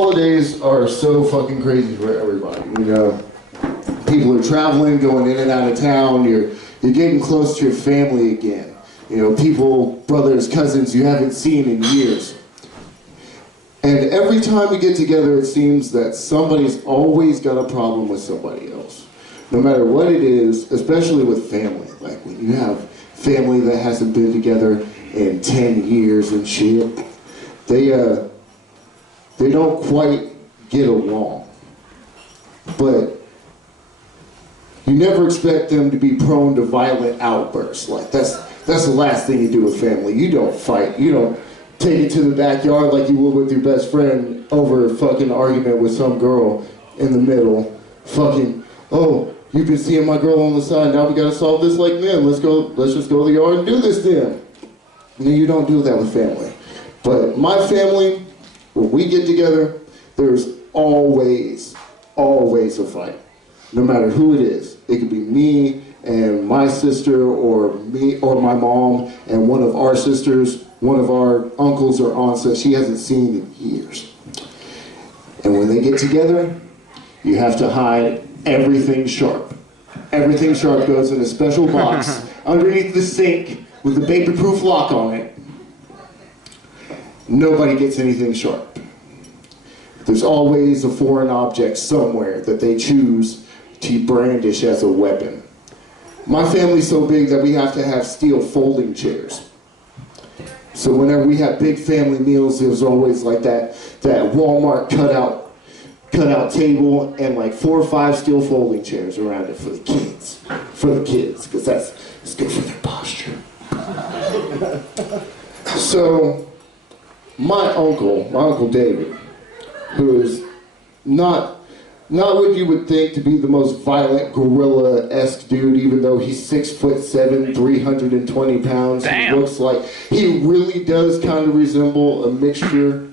Holidays are so fucking crazy for everybody, you know. People are traveling, going in and out of town. You're getting close to your family again. You know, people, brothers, cousins you haven't seen in years. And every time you get together, it seems that somebody's always got a problem with somebody else. No matter what it is, especially with family. Like when you have family that hasn't been together in 10 years and shit, they don't quite get along. But you never expect them to be prone to violent outbursts. Like that's the last thing you do with family. You don't fight. You don't take it to the backyard like you would with your best friend over a fucking argument with some girl in the middle. Fucking, oh, you've been seeing my girl on the side, now we gotta solve this like men. Let's just go to the yard and do this then. No, you don't do that with family. But my family, when we get together, there's always a fight. No matter who it is. It could be me and my sister, or me or my mom and one of our sisters, one of our uncles or aunts that she hasn't seen in years. And when they get together, you have to hide everything sharp. Everything sharp goes in a special box underneath the sink with a vapor-proof lock on it. Nobody gets anything sharp. There's always a foreign object somewhere that they choose to brandish as a weapon. My family's so big that we have to have steel folding chairs. So whenever we have big family meals, there's always like that Walmart cutout table and like 4 or 5 steel folding chairs around it for the kids. Because it's good for their posture. So my uncle David, who is not what you would think to be the most violent gorilla-esque dude, even though he's 6'7", 320 pounds. Damn. He looks like, he really does kind of resemble a mixture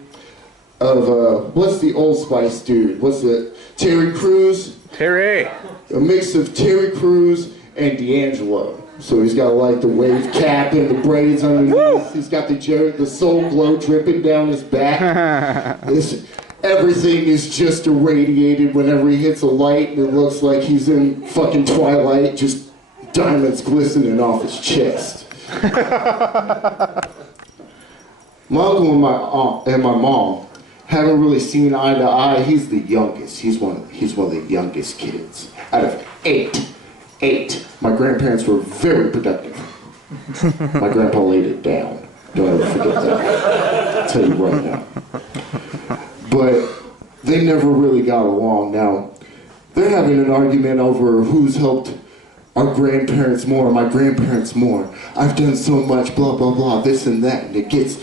of, what's the Old Spice dude? What's it? Terry Crews? Terry. A mix of Terry Crews and D'Angelo. So he's got like the wave cap and the braids underneath. Woo! He's got the soul glow dripping down his back. Everything is just irradiated whenever he hits a light, and it looks like he's in fucking Twilight, just diamonds glistening off his chest. My uncle and my aunt and my mom haven't really seen eye to eye. He's the youngest. He's one of the youngest kids out of 8. My grandparents were very productive. My grandpa laid it down. Don't ever forget that. I'll tell you right now. But they never really got along. Now, they're having an argument over who's helped our grandparents more, my grandparents more. I've done so much, blah, blah, blah, this and that. And it gets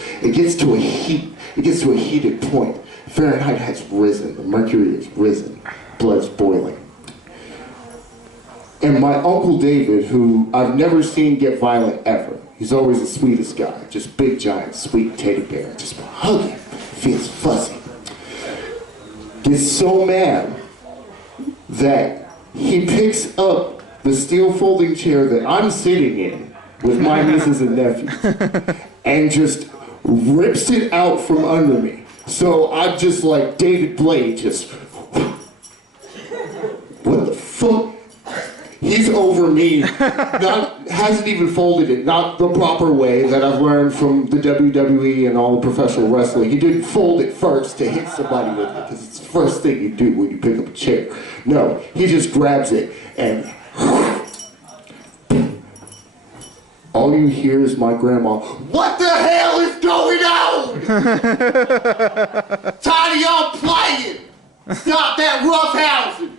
to a heated point. Fahrenheit has risen. The mercury has risen. Blood's boiling. And my Uncle David, who I've never seen get violent ever. He's always the sweetest guy. Just big, giant, sweet teddy bear. Just hug him. Feels fuzzy. Gets so mad that he picks up the steel folding chair that I'm sitting in with my nieces and nephews and just rips it out from under me. So I'm just like David Blade, just what the fuck? He's over me, hasn't even folded it, not the proper way that I've learned from the WWE and all the professional wrestling. He didn't fold it first to hit somebody with it, because it's the first thing you do when you pick up a chair. No, he just grabs it and all you hear is my grandma, "What the hell is going on? Tired of y'all playing. Stop that roughhousing."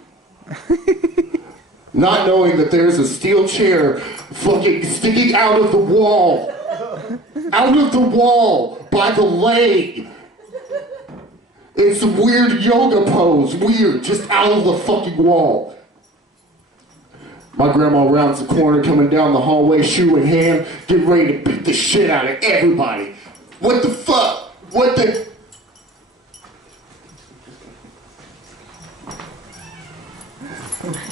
Not knowing that there's a steel chair fucking sticking out of the wall. Out of the wall by the leg. It's a weird yoga pose. Weird. Just out of the fucking wall. My grandma rounds the corner coming down the hallway, shoe in hand, getting ready to beat the shit out of everybody. What the fuck? What the...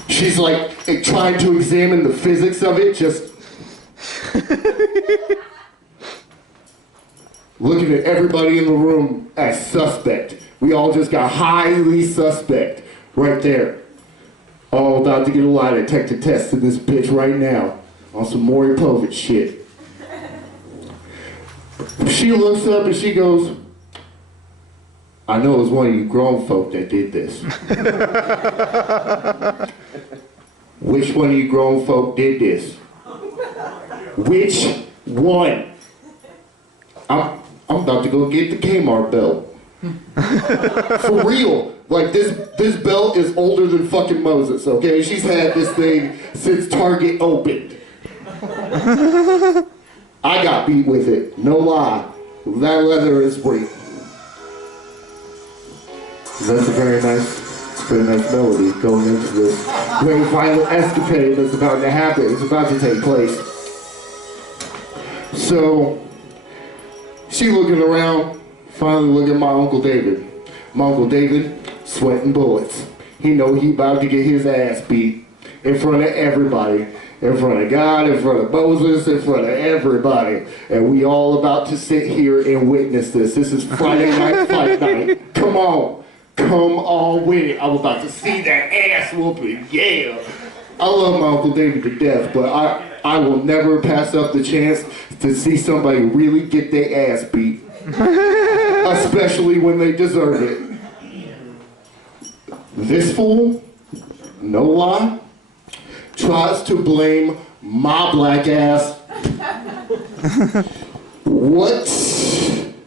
She's like trying to examine the physics of it, just looking at everybody in the room as suspect. We all just got highly suspect right there. All about to get a lie detector test in this bitch right now on some Maury Povich shit. She looks up and she goes, I know it was one of you grown folk that did this. Which one of you grown folk did this? Which one? I'm about to go get the Kmart belt. For real. Like this belt is older than fucking Moses, okay? She's had this thing since Target opened. I got beat with it, no lie. That leather is great. That's a very nice melody going into this very violent escapade that's about to happen. It's about to take place. So, she looking around, finally looking at my Uncle David. My Uncle David, sweating bullets. He know he about to get his ass beat in front of everybody. In front of God, in front of Moses, in front of everybody. And we all about to sit here and witness this. This is Friday night fight night. Come on. Come on with it. I'm about to see that ass whooping. Yeah. I love my Uncle David to death, but I will never pass up the chance to see somebody really get their ass beat. Especially when they deserve it. This fool, no lie, tries to blame my black ass. What?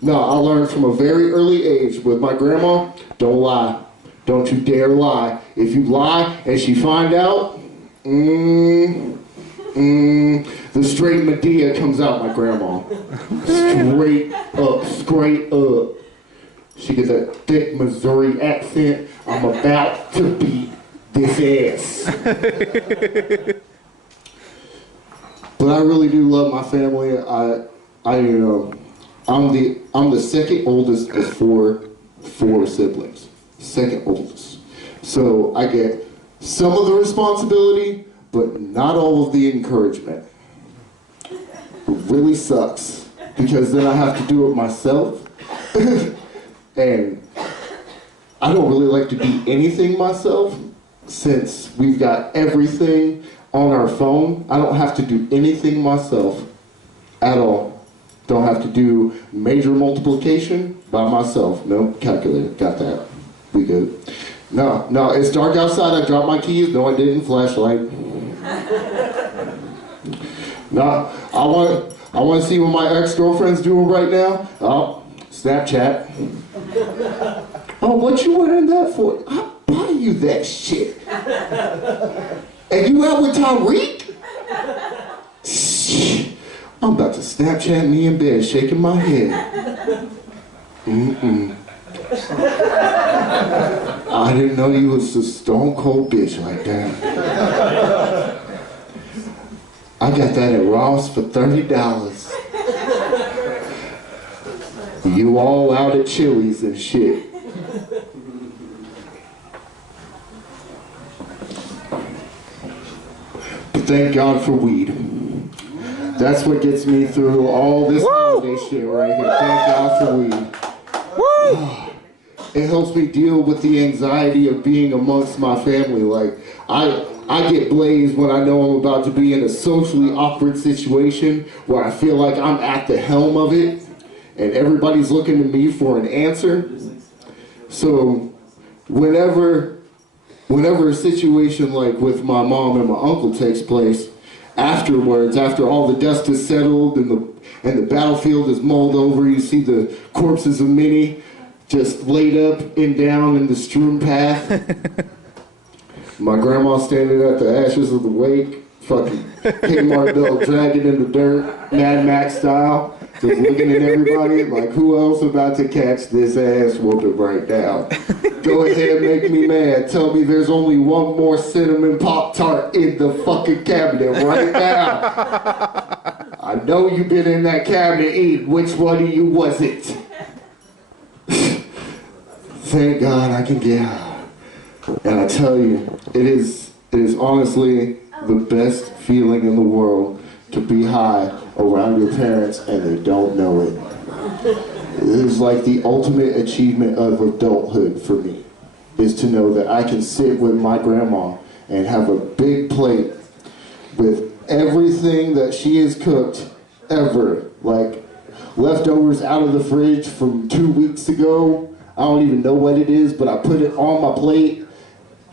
No, I learned from a very early age with my grandma, don't lie. Don't you dare lie. If you lie and she find out, the straight Medea comes out my grandma. Straight up. She gets that thick Missouri accent. I'm about to beat this ass. But I really do love my family. I'm the second oldest of four siblings. Second oldest. So I get some of the responsibility, but not all of the encouragement. It really sucks because then I have to do it myself. And I don't really like to do anything myself since we've got everything on our phone. I don't have to do anything myself at all. Don't have to do major multiplication by myself. No, calculator, got that. We good. No, it's dark outside. I dropped my keys. No, I didn't. Flashlight. No, I want to see what my ex-girlfriend's doing right now. Oh, Snapchat. Oh, what you wearing that for? I buy you that shit. And you out with Tyreek? I'm about to Snapchat me in bed, shaking my head. I didn't know you was a stone cold bitch like that. I got that at Ross for $30. You all out at Chili's and shit. But thank God for weed. That's what gets me through all this holiday shit right here. Thank God for weed. It helps me deal with the anxiety of being amongst my family. Like, I get blazed when I know I'm about to be in a socially awkward situation where I feel like I'm at the helm of it and everybody's looking to me for an answer. So whenever a situation like with my mom and my uncle takes place, afterwards, after all the dust is settled and the battlefield is mulled over, you see the corpses of many just laid up and down in the strewn path. My grandma standing at the ashes of the wake, fucking Kmart belt dragging in the dirt, Mad Max style, just looking at everybody like, who else about to catch this ass whooping right now? Go ahead, make me mad. Tell me there's only one more cinnamon Pop-Tart in the fucking cabinet right now. I know you've been in that cabinet eating. Which one of you was it? Thank God I can get high. And I tell you, it is honestly the best feeling in the world to be high around your parents and they don't know it. It is like the ultimate achievement of adulthood for me, is to know that I can sit with my grandma and have a big plate with everything that she has cooked ever, like leftovers out of the fridge from 2 weeks ago. I don't even know what it is, but I put it on my plate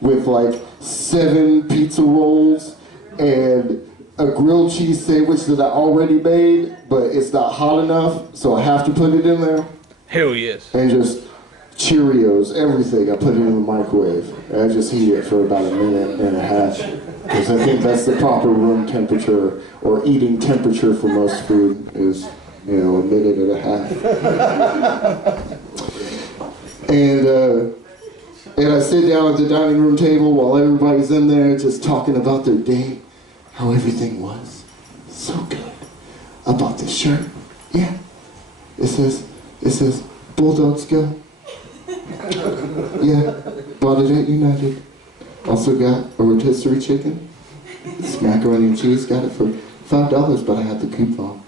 with like 7 pizza rolls and a grilled cheese sandwich that I already made, but it's not hot enough, so I have to put it in there. Hell yes. And just Cheerios, everything, I put it in the microwave. And I just heat it for about a minute and a half, because I think that's the proper room temperature, or eating temperature for most food is, a minute and a half. And I sit down at the dining room table while everybody's in there just talking about their day, how everything was so good. I bought this shirt. Yeah. It says Bulldogs go. Yeah. Bought it at United. Also got a rotisserie chicken. It's macaroni and cheese. Got it for $5, but I had the coupon.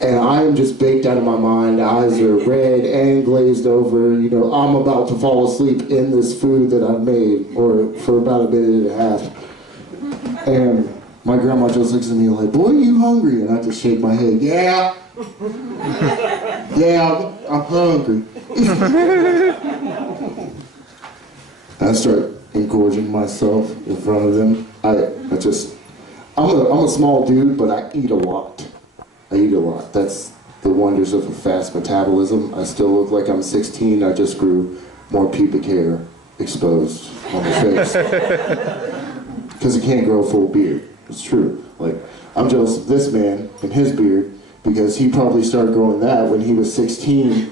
And I am just baked out of my mind. Eyes are red and glazed over. I'm about to fall asleep in this food that I've made, or for about a minute and a half. And my grandma just looks at me like, "Boy, you hungry?" And I just shake my head. Yeah. Yeah, I'm hungry. I start engorging myself in front of them. I'm a small dude, but I eat a lot. That's the wonders of a fast metabolism. I still look like I'm 16. I just grew more pubic hair exposed on my face. Because you can't grow a full beard. It's true. Like, I'm jealous of this man and his beard, because he probably started growing that when he was 16.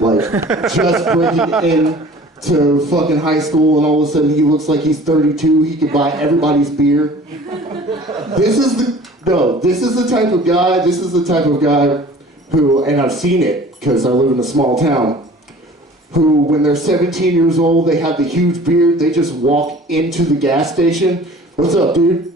Like, just breaking in to fucking high school, and all of a sudden he looks like he's 32. He could buy everybody's beer. This is the type of guy who, and I've seen it because I live in a small town, who when they're 17 years old, they have the huge beard, they just walk into the gas station. "What's up, dude?"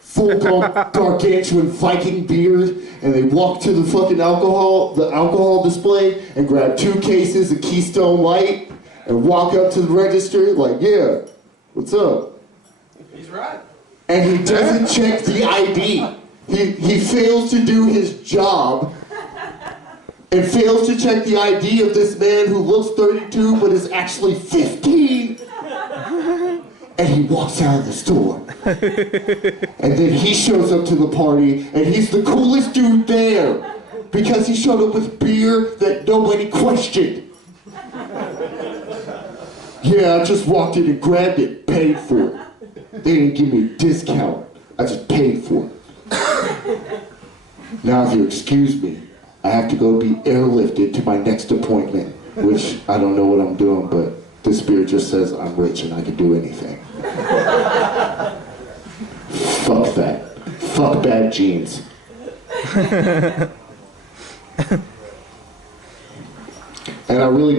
Full gargantuan Viking beard, and they walk to the fucking alcohol display and grab 2 cases of Keystone Light and walk up to the register like, "Yeah, what's up?" He's right. And he doesn't check the ID. He fails to do his job and fails to check the ID of this man who looks 32 but is actually 15. And he walks out of the store. And then he shows up to the party, and he's the coolest dude there because he showed up with beer that nobody questioned. "Yeah, I just walked in and grabbed it, paid for it. They didn't give me a discount. I just paid for it. Now, if you excuse me, I have to go be airlifted to my next appointment," which I don't know what I'm doing, but this beer just says I'm rich and I can do anything. Fuck that. Fuck bad genes. And I really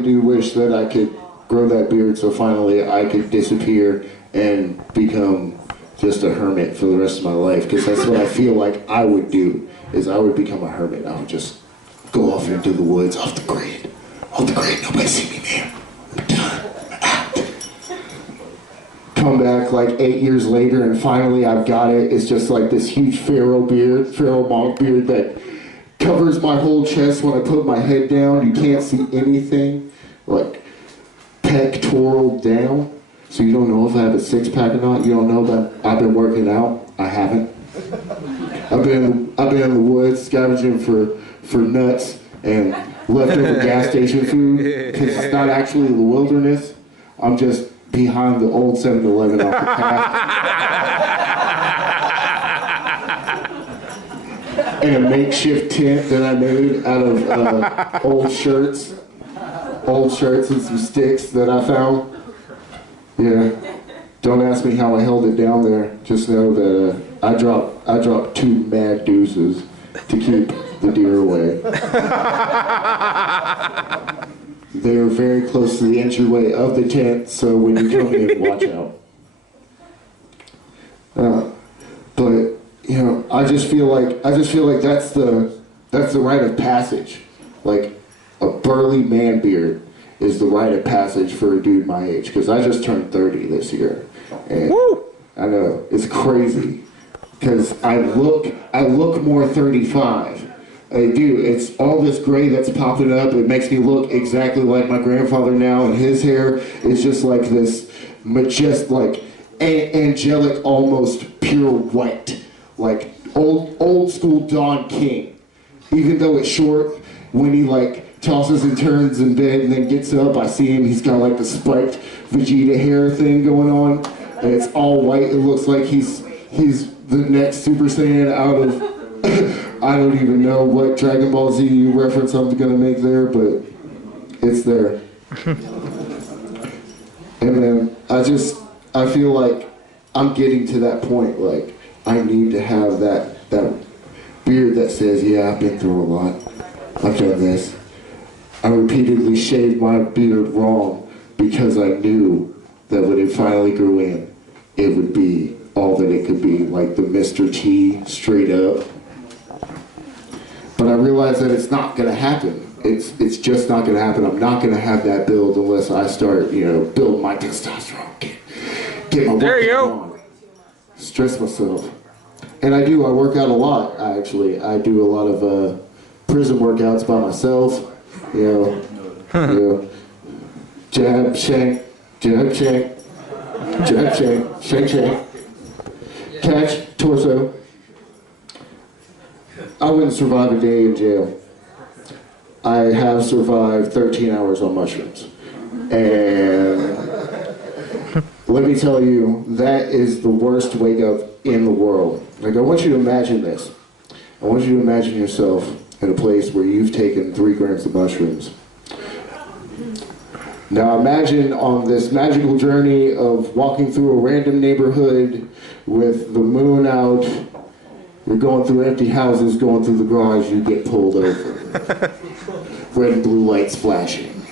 do wish that I could grow that beard so finally I could disappear and become just a hermit for the rest of my life, because that's what I feel like I would do, is I would become a hermit. I would just go off into the woods, off the grid, nobody see me there. I'm done. I'm out. Come back like 8 years later and finally I've got it. It's just like this huge pharaoh monk beard that covers my whole chest when I put my head down. You can't see anything. Like, pectoral down. So you don't know if I have a 6-pack or not. You don't know that I've been working out. I haven't. I've been in the woods scavenging for nuts and leftover gas station food, because it's not actually the wilderness. I'm just behind the old 7-Eleven off the path. And a makeshift tent that I made out of old shirts and some sticks that I found. Yeah, don't ask me how I held it down there. Just know that I dropped 2 mad deuces to keep the deer away. They are very close to the entryway of the tent, so when you come in, watch out. But I just feel like that's the That's the rite of passage. Like, a burly man beard is the rite of passage for a dude my age. Because I just turned 30 this year. And Woo! I know, it's crazy. Because I look more 35. I do. It's all this gray that's popping up. It makes me look exactly like my grandfather now, and his hair is just like this majestic, like angelic, almost pure white, like old school Don King. Even though it's short, when he like tosses and turns in bed and then gets up, I see him. He's got like the spiked Vegeta hair thing going on, and it's all white. It looks like he's the next Super Saiyan out of. I don't even know what Dragon Ball Z reference I'm gonna make there, but it's there. And then I feel like I'm getting to that point, like I need to have that beard that says, yeah, I've been through a lot. I've done this. I repeatedly shaved my beard wrong because I knew that when it finally grew in, it would be all that it could be, like the Mr. T straight up. But I realized that it's not gonna happen. It's just not gonna happen. I'm not gonna have that build unless I start, build my testosterone. Get my workout on. Stress myself. And I work out a lot, actually. I do a lot of prison workouts by myself. Jab, shank, jab, shank, jab, shank, shank, shank. Catch, torso. I wouldn't survive a day in jail. I have survived 13 hours on mushrooms. And let me tell you, that is the worst wake up in the world. Like, I want you to imagine this. I want you to imagine yourself in a place where you've taken 3 grams of mushrooms. Now imagine on this magical journey of walking through a random neighborhood with the moon out. You're going through empty houses, going through the garage, you get pulled over. Red and blue lights flashing.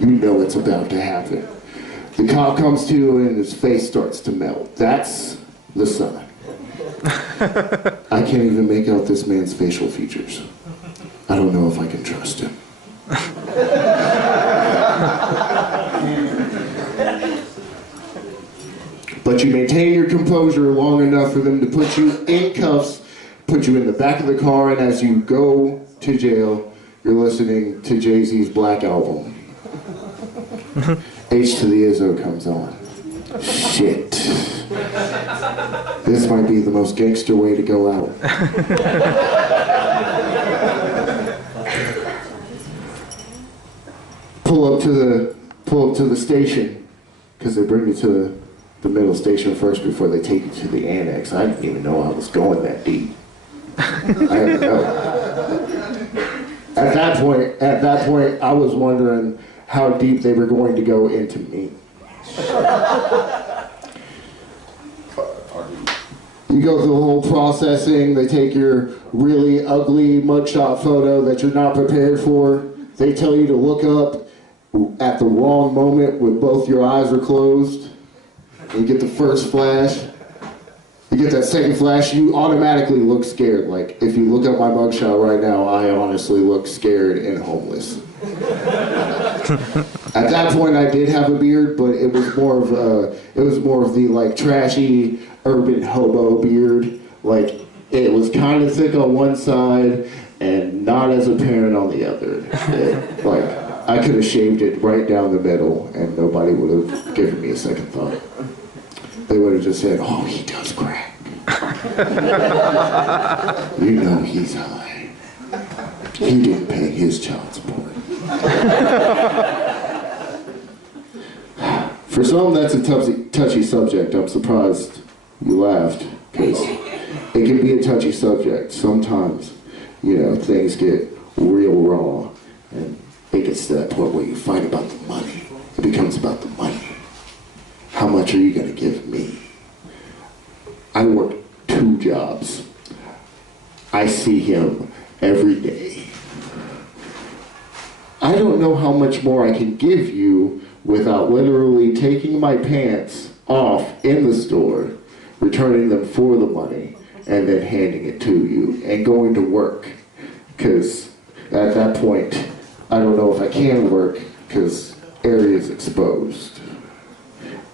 You know it's about to happen. The cop comes to and his face starts to melt. That's the sun. I can't even make out this man's facial features. I don't know if I can trust him. But you maintain your composure long enough for them to put you in cuffs, put you in the back of the car, and as you go to jail, you're listening to Jay-Z's Black Album. H to the Izzo comes on. Shit. This might be the most gangster way to go out. Pull up to the station, because they bring you to the middle station first before they take you to the annex. I didn't even know I was going that deep. I didn't know. At that point, I was wondering how deep they were going to go into me. You go through the whole processing. They take your really ugly mugshot photo that you're not prepared for. They tell you to look up at the wrong moment when both your eyes are closed. You get the first flash. You get that second flash, you automatically look scared. Like, if you look at my mugshot right now, I honestly look scared and homeless. At that point, I did have a beard, but it was more of the like trashy urban hobo beard. Like, it was kind of thick on one side and not as apparent on the other. Like, I could have shaved it right down the middle, and nobody would have given me a second thought. They would have just said, "Oh, he does crack. You know he's high. He didn't pay his child support." For some, that's a touchy subject. I'm surprised you laughed, because it can be a touchy subject. Sometimes, things get real raw, and it gets to that point where you fight about the money. It becomes about the money. How much are you going to give me? I work 2 jobs. I see him every day. I don't know how much more I can give you without literally taking my pants off in the store, returning them for the money, and then handing it to you, and going to work. because at that point, I don't know if I can work because area's exposed.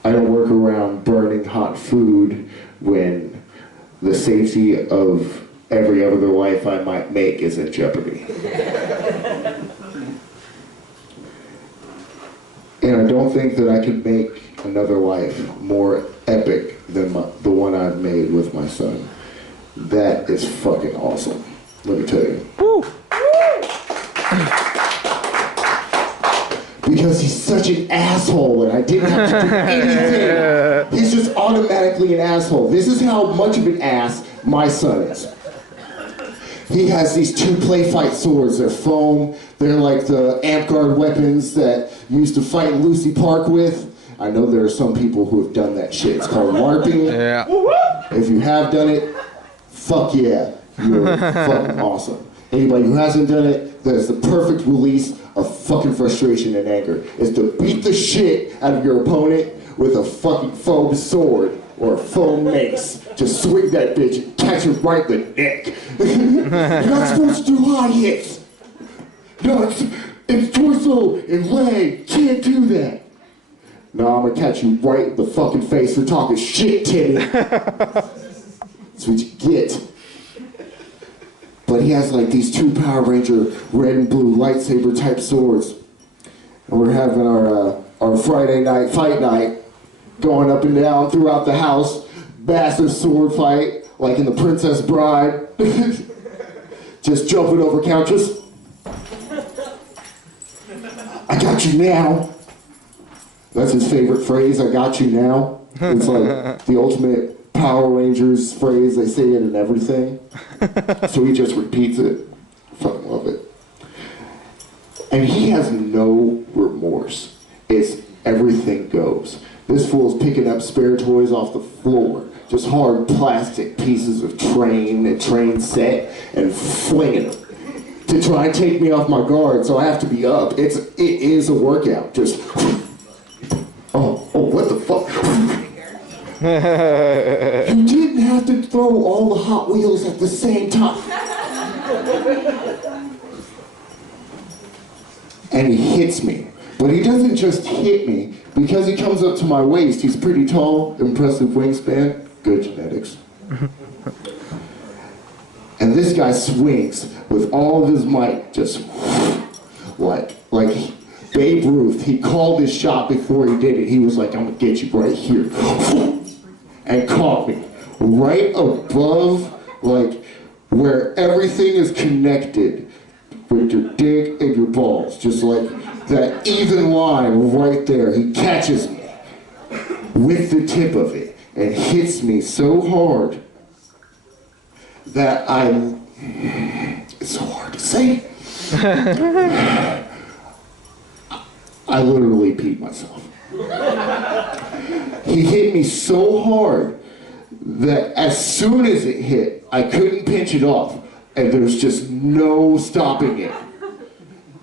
I don't work around burning hot food when the safety of every other life I might make is in jeopardy. And I don't think that I can make another life more epic than the one I've made with my son. That is fucking awesome. Let me tell you. Woo. Because he's such an asshole and I didn't have to do anything. He's just automatically an asshole. This is how much of an ass my son is. He has these 2 play fight swords. They're foam. They're like the amp guard weapons that you used to fight in Lucy Park with. I know there are some people who have done that shit. It's called LARPing. Yeah. If you have done it, fuck yeah. You're fucking awesome. Anybody who hasn't done it, that is the perfect release of fucking frustration and anger, is to beat the shit out of your opponent with a fucking foam sword or a foam mace. Just swing that bitch and catch her right in the neck. You're not supposed to do high hits. No, it's torso and leg. Can't do that. No, I'm gonna catch you right in the fucking face for talking shit, Timmy. That's what you get. But he has like these 2 Power Ranger red and blue lightsaber type swords. And we're having our Friday night fight night, going up and down throughout the house. Massive sword fight, like in The Princess Bride. Just jumping over couches. I got you now. That's his favorite phrase, I got you now. It's like the ultimate Power Rangers phrase, they say it in everything. So he just repeats it. Fucking love it. And he has no remorse. It's everything goes. This fool's picking up spare toys off the floor. Just hard plastic pieces of train set, and flinging them to try and take me off my guard, so I have to be up. It is a workout. Just, oh, what the fuck? You didn't have to throw all the Hot Wheels at the same time. And he hits me. But he doesn't just hit me, because he comes up to my waist. He's pretty tall, impressive wingspan, good genetics. And this guy swings with all of his might, just like Babe Ruth. He called his shot before he did it. He was like, I'm gonna get you right here. And caught me right above, like, where everything is connected with your dick and your balls. Just like that even line right there. He catches me with the tip of it and hits me so hard that it's so hard to say. I literally peed myself. He hit me so hard that as soon as it hit, I couldn't pinch it off, and there's just no stopping it.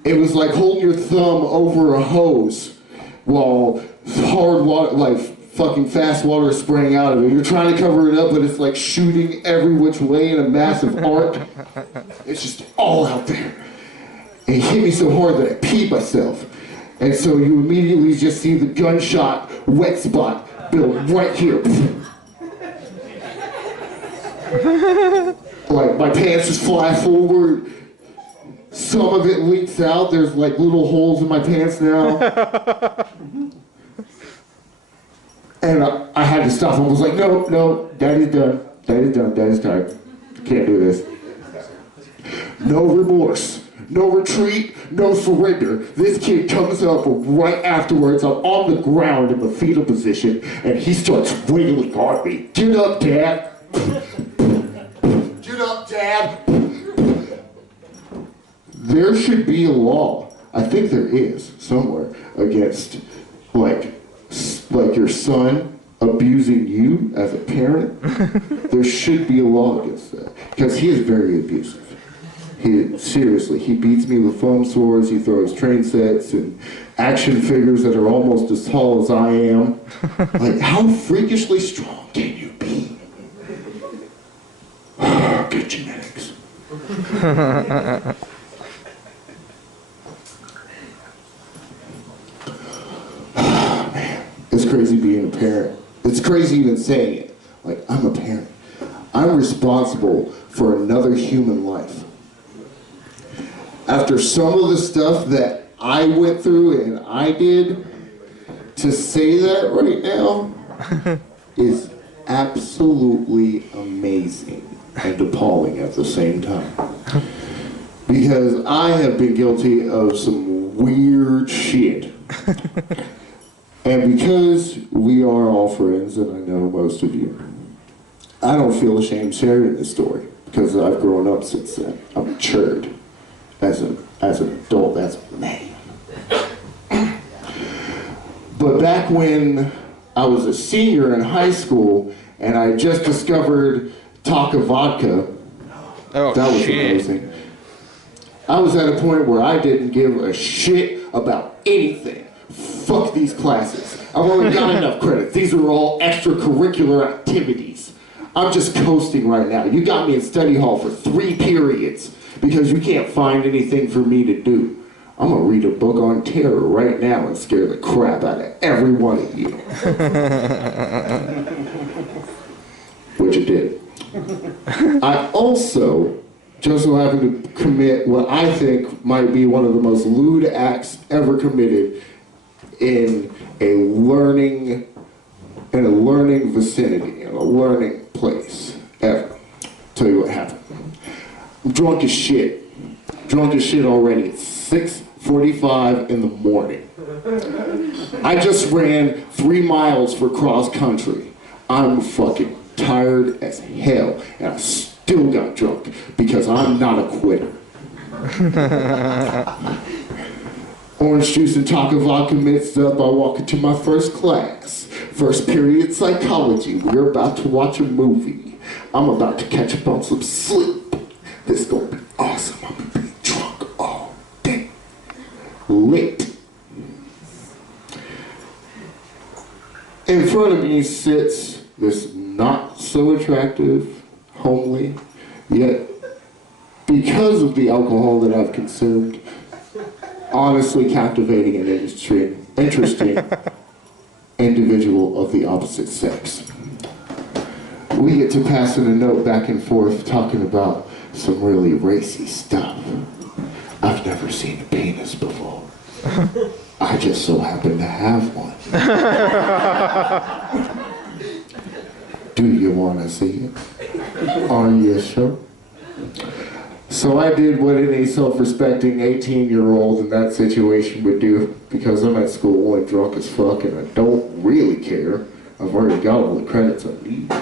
It was like holding your thumb over a hose while hard water, like fucking fast water is spraying out of it. You're trying to cover it up, but it's like shooting every which way in a massive arc. It's just all out there. And he hit me so hard that I peed myself. And so you immediately just see the gunshot wet spot build right here. Like my pants just fly forward. Some of it leaks out. There's like little holes in my pants now. And I had to stop him. I was like, no, Daddy's done. Daddy's tired. Can't do this. No remorse. No retreat, no surrender. This kid comes up right afterwards. I'm on the ground in the fetal position, and he starts wiggling on me. Get up, Dad. Get up, Dad. There should be a law, I think there is, somewhere, against, like your son abusing you as a parent. There should be a law against that, because he is very abusive. Seriously, he beats me with foam swords, he throws train sets and action figures that are almost as tall as I am. Like, how freakishly strong can you be? Good genetics. Man, it's crazy being a parent. It's crazy even saying it. Like, I'm a parent. I'm responsible for another human life. After some of the stuff that I went through and I did, to say that right now is absolutely amazing and appalling at the same time. Because I have been guilty of some weird shit. And because we are all friends, and I know most of you, I don't feel ashamed sharing this story because I've grown up since then. I'm matured as an adult, as a man. But back when I was a senior in high school and I just discovered Taka vodka, that was amazing. I was at a point where I didn't give a shit about anything. Fuck these classes. I've only got enough credits. These are all extracurricular activities. I'm just coasting right now. You got me in study hall for 3 periods because you can't find anything for me to do. I'm gonna read a book on terror right now and scare the crap out of every one of you. Which it did. I also just so happened to commit what I think might be one of the most lewd acts ever committed in a learning vicinity, in a learning place ever. Tell you what happened. I'm drunk as shit already. It's 6:45 in the morning. I just ran 3 miles for cross country. I'm fucking tired as hell, and I still got drunk because I'm not a quitter. Orange juice and Taka vodka mixed up, I walk into my first class. First period psychology. We're about to watch a movie. I'm about to catch up on some sleep. This is gonna be awesome. I'm gonna be drunk all day. Lit. In front of me sits this not so attractive, homely, yet because of the alcohol that I've consumed, honestly captivating and interesting individual of the opposite sex. We get to passing a note back and forth talking about some really racy stuff. I've never seen a penis before. I just so happen to have one. Do you want to see it? Are you sure? So I did what any self-respecting 18-year-old in that situation would do, because I'm at school and drunk as fuck and I don't really care. I've already got all the credits I need.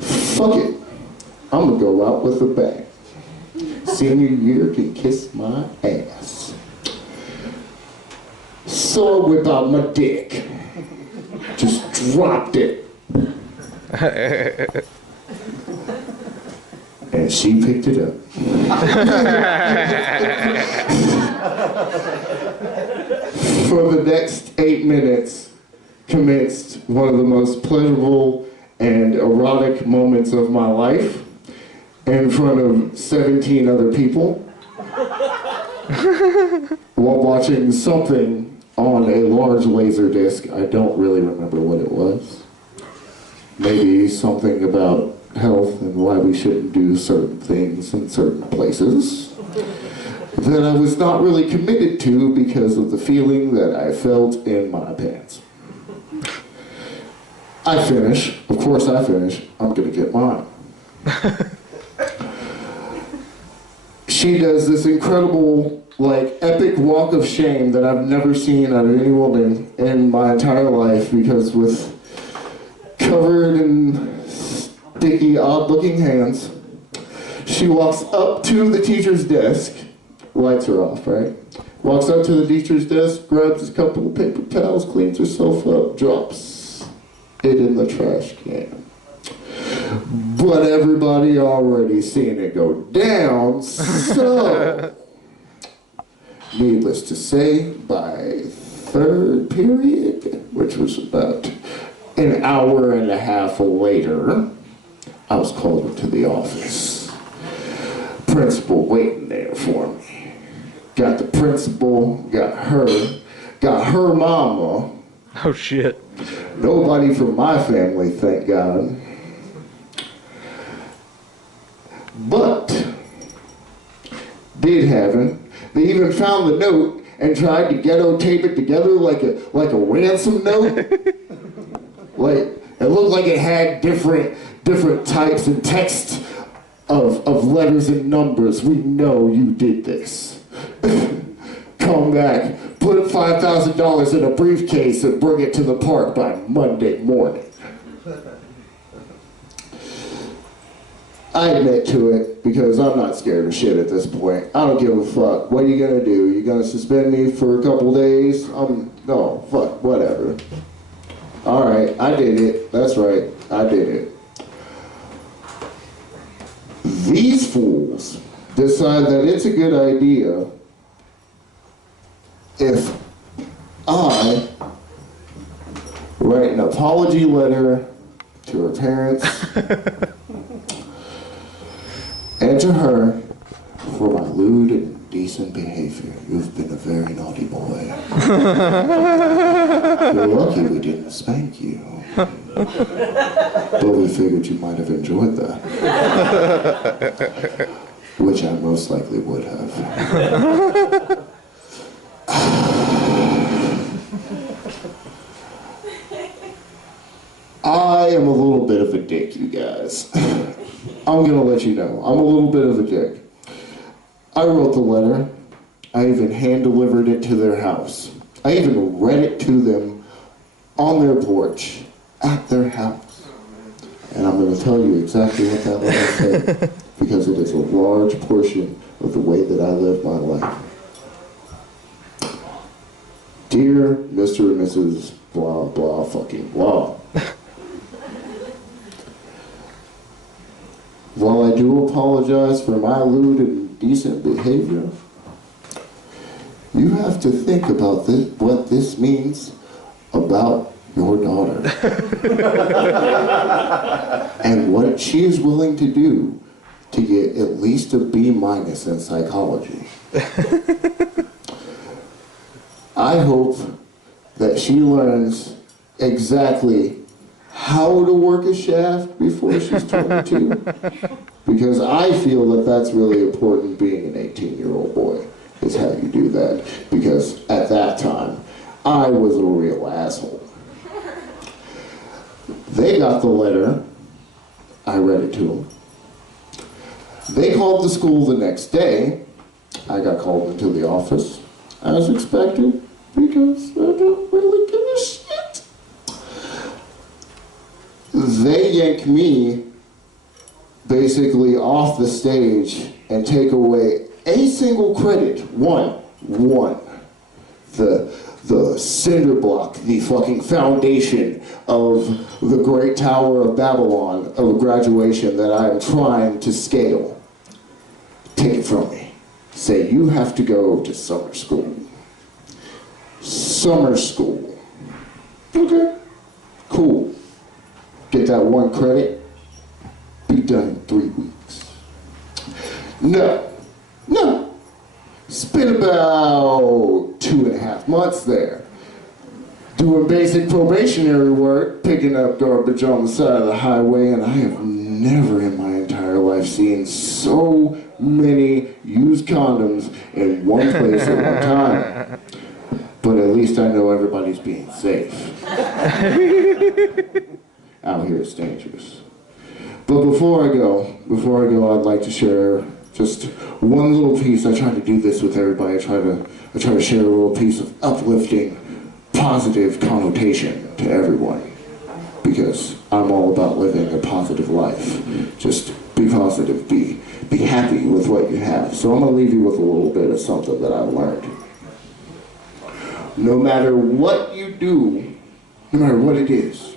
Fuck it. I'm gonna go out with a bang. Senior year can kiss my ass. So I whip out my dick. Just dropped it. And she picked it up. For the next 8 minutes, commenced one of the most pleasurable and erotic moments of my life in front of 17 other people while watching something on a large laser disc. I don't really remember what it was. Maybe something about health and why we shouldn't do certain things in certain places that I was not really committed to because of the feeling that I felt in my pants. I finish. Of course I finish. I'm gonna get mine. She does this incredible, like, epic walk of shame that I've never seen out of any woman in my entire life, because with covered in sticky, odd-looking hands, she walks up to the teacher's desk. Lights are off, right? Walks up to the teacher's desk, grabs a couple of paper towels, cleans herself up, drops it in the trash can. But everybody already seen it go down, so needless to say, by 3rd period, which was about an hour and a half later, I was called into the office. principal waiting there for me. Got the principal, got her mama. Oh shit. Nobody from my family, thank God. But did happen. They even found the note and tried to ghetto tape it together like a ransom note. Like it looked like it had different types and text of letters and numbers. We know you did this. Come back, put $5,000 in a briefcase and bring it to the park by Monday morning. I admit to it because I'm not scared of shit at this point. I don't give a fuck. What are you gonna do? You gonna suspend me for a couple days? No, fuck, whatever. All right, I did it. That's right, I did it. These fools decide that it's a good idea if I write an apology letter to her parents and to her for my lewd and decent behavior. You've been a very naughty boy. You're lucky we didn't spank you. But we figured you might have enjoyed that. Which I most likely would have. I am a little bit of a dick, you guys. I'm gonna let you know. I'm a little bit of a dick. I wrote the letter. I even hand-delivered it to their house. I even read it to them on their porch, at their house. And I'm gonna tell you exactly what that letter said, because it is a large portion of the way that I live my life. Dear Mr. and Mrs. blah, blah, fucking blah. While I do apologize for my lewd and decent behavior, you have to think about this, what this means about your daughter. And what she is willing to do to get at least a B- in psychology. I hope that she learns exactly how to work a shaft before she's 22. Because I feel that that's really important being an 18-year-old boy, is how you do that. Because at that time, I was a real asshole. They got the letter. I read it to them. They called the school the next day. I got called into the office, as expected, because I don't really give a shit. They yank me basically off the stage and take away a single credit. One. The cinder block, the fucking foundation of the Great Tower of Babylon of graduation that I am trying to scale. Take it from me. Say you have to go to summer school. Summer school. Okay, cool. Get that one credit, be done in 3 weeks. No. Spent about 2.5 months there, doing basic probationary work, picking up garbage on the side of the highway, and I have never in my entire life seen so many used condoms in one place at one time. But at least I know everybody's being safe. Out here it's dangerous. But before I go, I'd like to share just one little piece. I try to do this with everybody. I try to share a little piece of uplifting, positive connotation to everyone. Because I'm all about living a positive life. Just be positive, be happy with what you have. So I'm gonna leave you with a little bit of something that I've learned. No matter what you do, no matter what it is,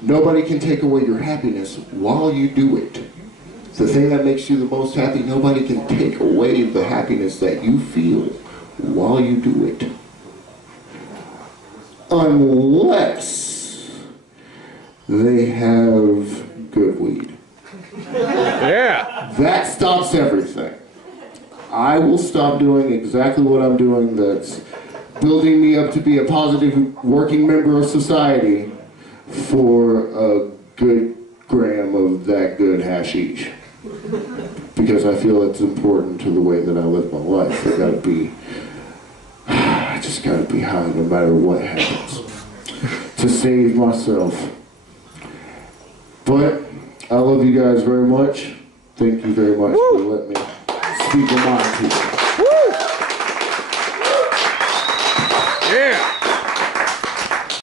nobody can take away your happiness while you do it. The thing that makes you the most happy, nobody can take away the happiness that you feel while you do it. Unless they have good weed. Yeah. That stops everything. I will stop doing exactly what I'm doing that's building me up to be a positive working member of society for a good gram of that good hashish. Because I feel it's important to the way that I live my life. I just gotta be high no matter what happens to save myself. But I love you guys very much. Thank you very much for letting me speak my mind to you. Yeah.